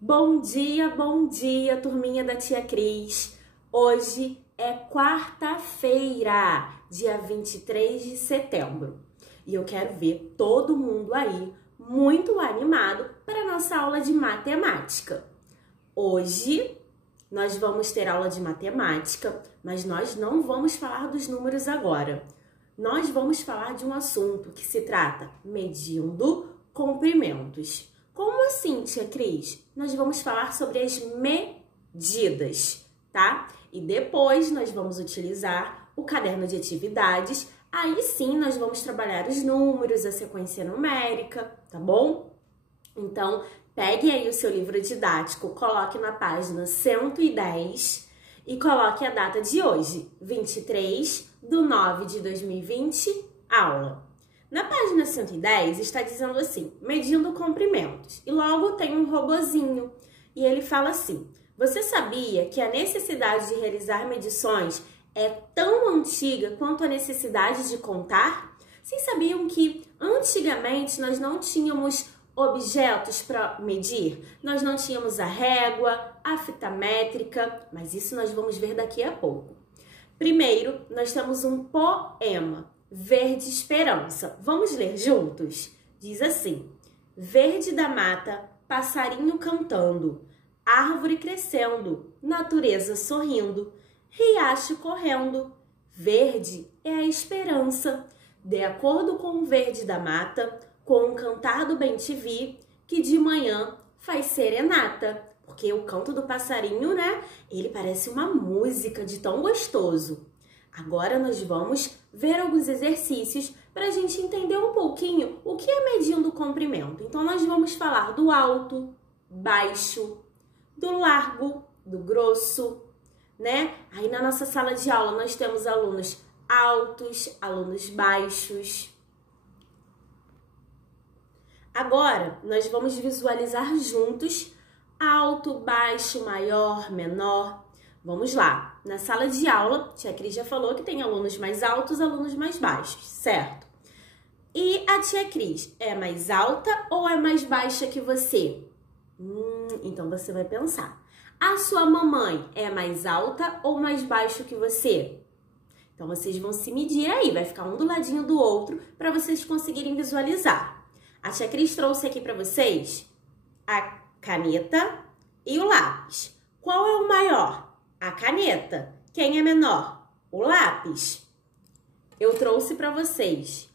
Bom dia, turminha da Tia Cris. Hoje é quarta-feira, dia 23 de setembro. E eu quero ver todo mundo aí muito animado para a nossa aula de matemática. Hoje nós vamos ter aula de matemática, mas nós não vamos falar dos números agora. Nós vamos falar de um assunto que se trata medindo comprimentos. Como assim, Tia Cris? Nós vamos falar sobre as medidas, tá? E depois nós vamos utilizar o caderno de atividades. Aí sim nós vamos trabalhar os números, a sequência numérica, tá bom? Então, pegue aí o seu livro didático, coloque na página 110 e coloque a data de hoje, 23/9/2020, aula. Na página 110 está dizendo assim, medindo comprimentos. E logo tem um robozinho. E ele fala assim, você sabia que a necessidade de realizar medições é tão antiga quanto a necessidade de contar? Vocês sabiam que antigamente nós não tínhamos objetos para medir? Nós não tínhamos a régua, a fita métrica, mas isso nós vamos ver daqui a pouco. Primeiro, nós temos um poema. Verde Esperança. Vamos ler juntos? Diz assim, verde da mata, passarinho cantando, árvore crescendo, natureza sorrindo, riacho correndo, verde é a esperança. De acordo com o verde da mata, com o cantar do bem-te-vi, que de manhã faz serenata. Porque o canto do passarinho, né? Ele parece uma música de tão gostoso. Agora nós vamos ver alguns exercícios para a gente entender um pouquinho o que é medindo o comprimento. Então, nós vamos falar do alto, baixo, do largo, do grosso, né? Aí na nossa sala de aula nós temos alunos altos, alunos baixos. Agora, nós vamos visualizar juntos alto, baixo, maior, menor. Vamos lá, na sala de aula, Tia Cris já falou que tem alunos mais altos, alunos mais baixos, certo? E a Tia Cris é mais alta ou é mais baixa que você? Então você vai pensar. A sua mamãe é mais alta ou mais baixa que você? Então vocês vão se medir aí, vai ficar um do ladinho do outro para vocês conseguirem visualizar. A Tia Cris trouxe aqui para vocês a caneta e o lápis. Qual é o maior? A caneta. Quem é menor? O lápis. Eu trouxe para vocês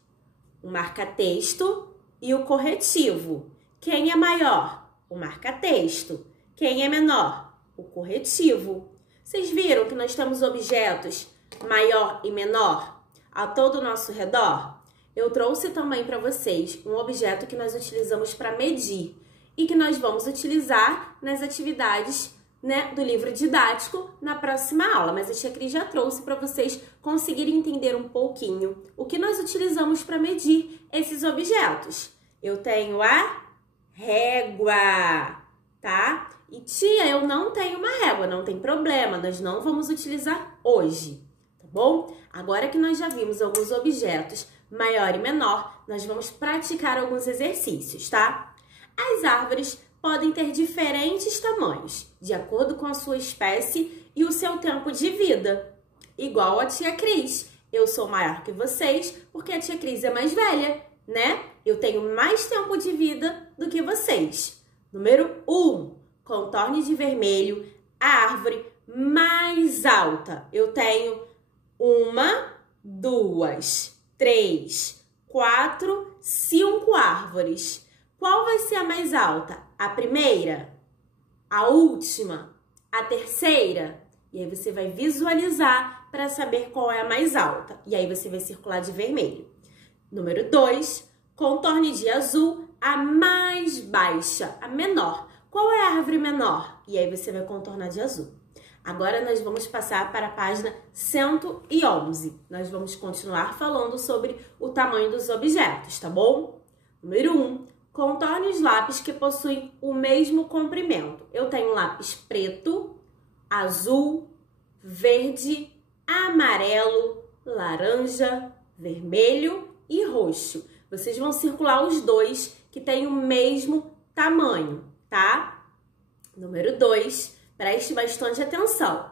o marca-texto e o corretivo. Quem é maior? O marca-texto. Quem é menor? O corretivo. Vocês viram que nós temos objetos maior e menor a todo o nosso redor? Eu trouxe também para vocês um objeto que nós utilizamos para medir e que nós vamos utilizar nas atividades, né, do livro didático na próxima aula, mas a Tia Cris já trouxe para vocês conseguirem entender um pouquinho o que nós utilizamos para medir esses objetos. Eu tenho a régua, tá? E tia, eu não tenho uma régua, não tem problema, nós não vamos utilizar hoje, tá bom? Agora que nós já vimos alguns objetos maior e menor, nós vamos praticar alguns exercícios, tá? As árvores podem ter diferentes tamanhos, de acordo com a sua espécie e o seu tempo de vida. Igual a Tia Cris. Eu sou maior que vocês porque a Tia Cris é mais velha, né? Eu tenho mais tempo de vida do que vocês. Número 1. Contorne de vermelho a árvore mais alta. Eu tenho 1, 2, 3, 4, 5 árvores. Qual vai ser a mais alta? A primeira? A última? A terceira? E aí você vai visualizar para saber qual é a mais alta. E aí você vai circular de vermelho. Número 2, contorne de azul a mais baixa, a menor. Qual é a árvore menor? E aí você vai contornar de azul. Agora nós vamos passar para a página 111. Nós vamos continuar falando sobre o tamanho dos objetos, tá bom? Número 1. Contorne os lápis que possuem o mesmo comprimento. Eu tenho lápis preto, azul, verde, amarelo, laranja, vermelho e roxo. Vocês vão circular os dois que têm o mesmo tamanho, tá? Número 2, preste bastante atenção.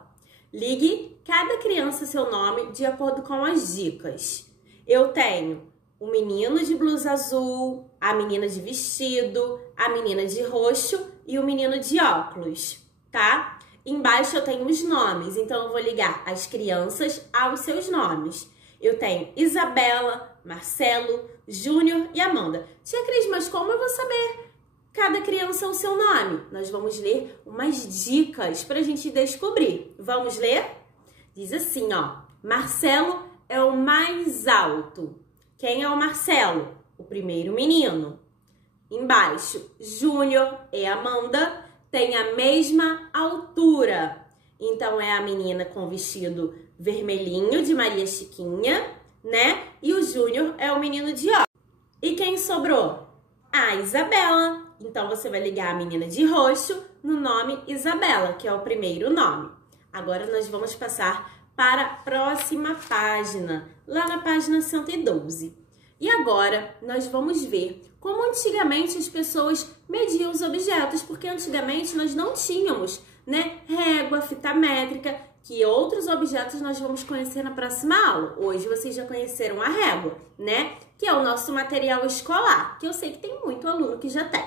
Ligue cada criança seu nome de acordo com as dicas. Eu tenho o menino de blusa azul, a menina de vestido, a menina de roxo e o menino de óculos, tá? Embaixo eu tenho os nomes, então eu vou ligar as crianças aos seus nomes. Eu tenho Isabela, Marcelo, Júnior e Amanda. Tia Cris, mas como eu vou saber cada criança o seu nome? Nós vamos ler umas dicas para a gente descobrir. Vamos ler? Diz assim, ó. Marcelo é o mais alto. Quem é o Marcelo? O primeiro menino. Embaixo, Júnior e Amanda têm a mesma altura. Então, é a menina com vestido vermelhinho de Maria Chiquinha, né? E o Júnior é o menino de óculos. E quem sobrou? A Isabela. Então, você vai ligar a menina de roxo no nome Isabela, que é o primeiro nome. Agora, nós vamos passar para a próxima página, lá na página 112. E agora, nós vamos ver como antigamente as pessoas mediam os objetos, porque antigamente nós não tínhamos, né, régua, fita métrica, que outros objetos nós vamos conhecer na próxima aula. Hoje vocês já conheceram a régua, né, que é o nosso material escolar, que eu sei que tem muito aluno que já tem.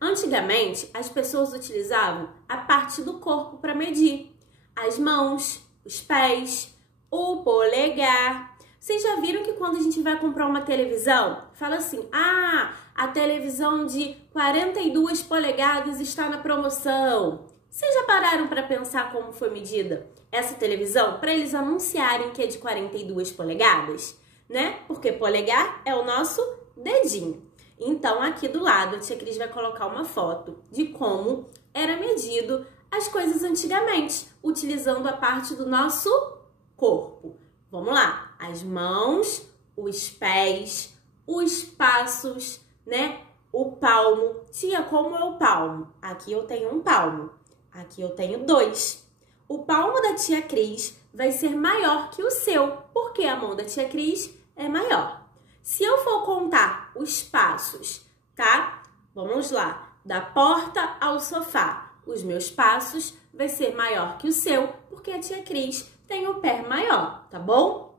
Antigamente, as pessoas utilizavam a parte do corpo para medir, as mãos, os pés, o polegar. Vocês já viram que quando a gente vai comprar uma televisão, fala assim, a televisão de 42 polegadas está na promoção. Vocês já pararam para pensar como foi medida essa televisão para eles anunciarem que é de 42 polegadas, né? Porque polegar é o nosso dedinho. Então, aqui do lado, a tia Cris vai colocar uma foto de como era medido as coisas antigamente, utilizando a parte do nosso corpo. Vamos lá, as mãos, os pés, os passos, né? O palmo. Tia, como é o palmo? Aqui eu tenho um palmo, aqui eu tenho 2. O palmo da tia Cris vai ser maior que o seu, porque a mão da tia Cris é maior. Se eu for contar os passos, tá? Vamos lá, da porta ao sofá. Os meus passos vai ser maior que o seu, porque a tia Cris tem o pé maior, tá bom?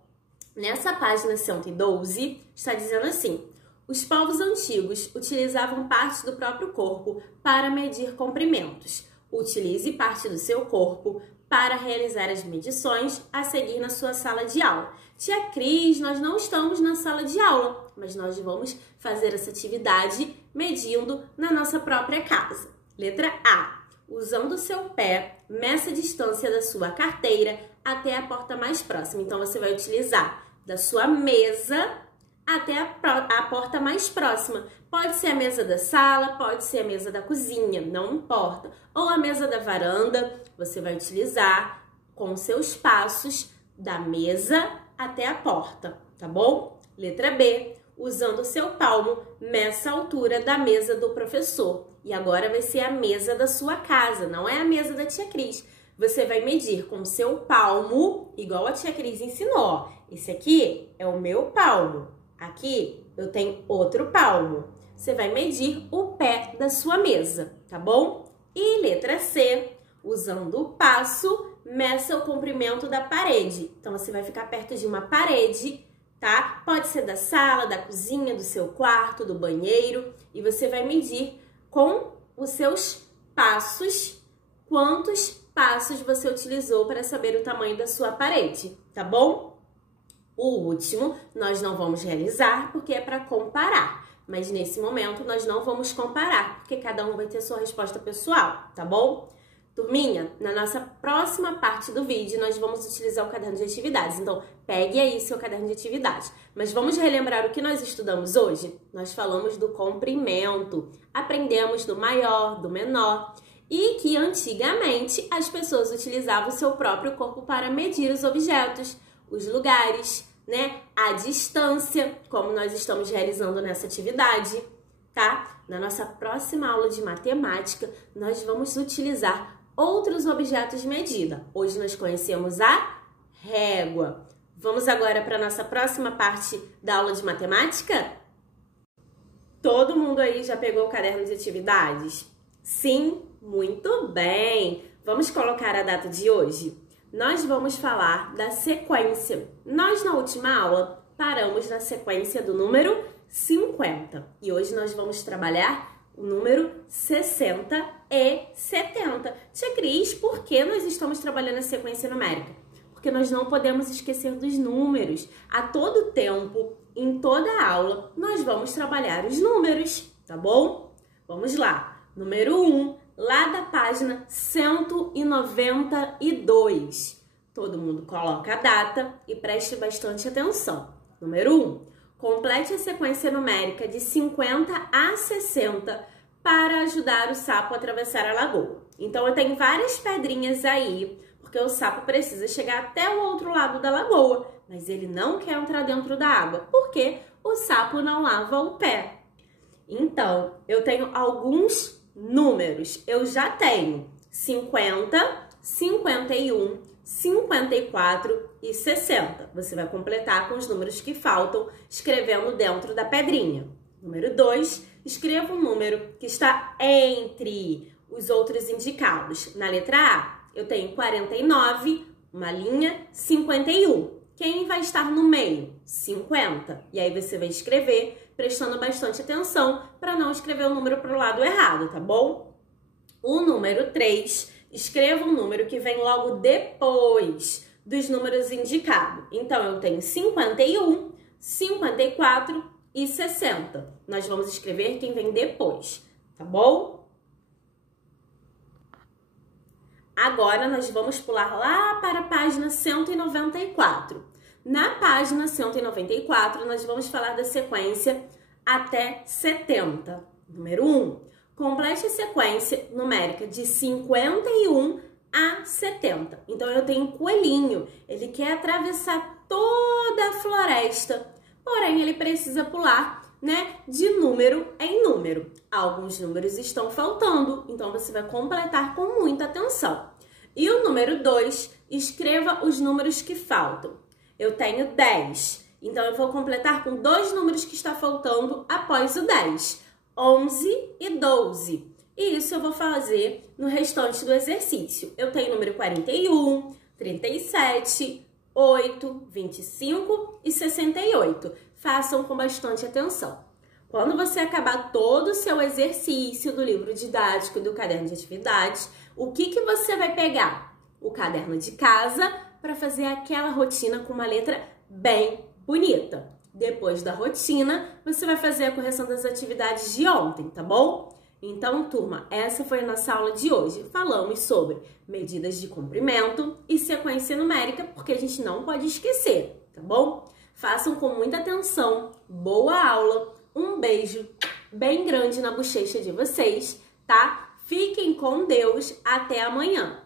Nessa página 112, está dizendo assim: os povos antigos utilizavam parte do próprio corpo para medir comprimentos. Utilize parte do seu corpo para realizar as medições a seguir na sua sala de aula. Tia Cris, nós não estamos na sala de aula, mas nós vamos fazer essa atividade medindo na nossa própria casa. Letra A. Usando o seu pé, meça a distância da sua carteira até a porta mais próxima. Então, você vai utilizar da sua mesa até a porta mais próxima. Pode ser a mesa da sala, pode ser a mesa da cozinha, não importa. Ou a mesa da varanda, você vai utilizar com seus passos da mesa até a porta, tá bom? Letra B. Usando o seu palmo, meça a altura da mesa do professor. E agora vai ser a mesa da sua casa, não é a mesa da tia Cris. Você vai medir com o seu palmo, igual a tia Cris ensinou, ó. Esse aqui é o meu palmo. Aqui eu tenho outro palmo. Você vai medir o pé da sua mesa, tá bom? E letra C, usando o passo, meça o comprimento da parede. Então, você vai ficar perto de uma parede, tá? Pode ser da sala, da cozinha, do seu quarto, do banheiro. E você vai medir com os seus passos, quantos passos você utilizou para saber o tamanho da sua parede, tá bom? O último nós não vamos realizar porque é para comparar. Mas nesse momento nós não vamos comparar, porque cada um vai ter sua resposta pessoal, tá bom? Turminha, na nossa próxima parte do vídeo nós vamos utilizar o caderno de atividades. Então, pegue aí seu caderno de atividades. Mas vamos relembrar o que nós estudamos hoje? Nós falamos do comprimento, aprendemos do maior, do menor, e que antigamente as pessoas utilizavam o seu próprio corpo para medir os objetos, os lugares, né? A distância, como nós estamos realizando nessa atividade, tá? Na nossa próxima aula de matemática, nós vamos utilizar outros objetos de medida. Hoje nós conhecemos a régua. Vamos agora para a nossa próxima parte da aula de matemática? Todo mundo aí já pegou o caderno de atividades? Sim, muito bem! Vamos colocar a data de hoje? Nós vamos falar da sequência. Nós, na última aula, paramos na sequência do número 50. E hoje nós vamos trabalhar o número 60 e 70. Tia Cris, por que nós estamos trabalhando a sequência numérica? Porque nós não podemos esquecer dos números. A todo tempo, em toda aula, nós vamos trabalhar os números, tá bom? Vamos lá. Número 1, lá da página 192. Todo mundo coloca a data e preste bastante atenção. Número 1, complete a sequência numérica de 50 a 60 para ajudar o sapo a atravessar a lagoa. Então, eu tenho várias pedrinhas aí, porque o sapo precisa chegar até o outro lado da lagoa, mas ele não quer entrar dentro da água, porque o sapo não lava o pé. Então, eu tenho alguns números. Eu já tenho 50, 51, 54 e 60. Você vai completar com os números que faltam, escrevendo dentro da pedrinha. Número 2, escreva um número que está entre os outros indicados. Na letra A, eu tenho 49, uma linha, 51. Quem vai estar no meio? 50. E aí você vai escrever prestando bastante atenção para não escrever o número para o lado errado, tá bom? O número 3, escreva um número que vem logo depois dos números indicados. Então, eu tenho 51, 54 e 60. Nós vamos escrever quem vem depois, tá bom? Agora, nós vamos pular lá para a página 194. Na página 194, nós vamos falar da sequência até 70. Número 1, complete a sequência numérica de 51 a 70. Então, eu tenho um coelhinho, ele quer atravessar toda a floresta, porém, ele precisa pular, né, de número em número. Alguns números estão faltando, então você vai completar com muita atenção. E o número 2, escreva os números que faltam. Eu tenho 10, então eu vou completar com 2 números que está faltando após o 10, 11 e 12. E isso eu vou fazer no restante do exercício. Eu tenho número 41, 37, 8, 25 e 68. Façam com bastante atenção. Quando você acabar todo o seu exercício do livro didático e do caderno de atividades, o que você vai pegar? O caderno de casa para fazer aquela rotina com uma letra bem bonita. Depois da rotina, você vai fazer a correção das atividades de ontem, tá bom? Então, turma, essa foi a nossa aula de hoje. Falamos sobre medidas de comprimento e sequência numérica, porque a gente não pode esquecer, tá bom? Façam com muita atenção. Boa aula. Um beijo bem grande na bochecha de vocês, tá? Fiquem com Deus. Até amanhã.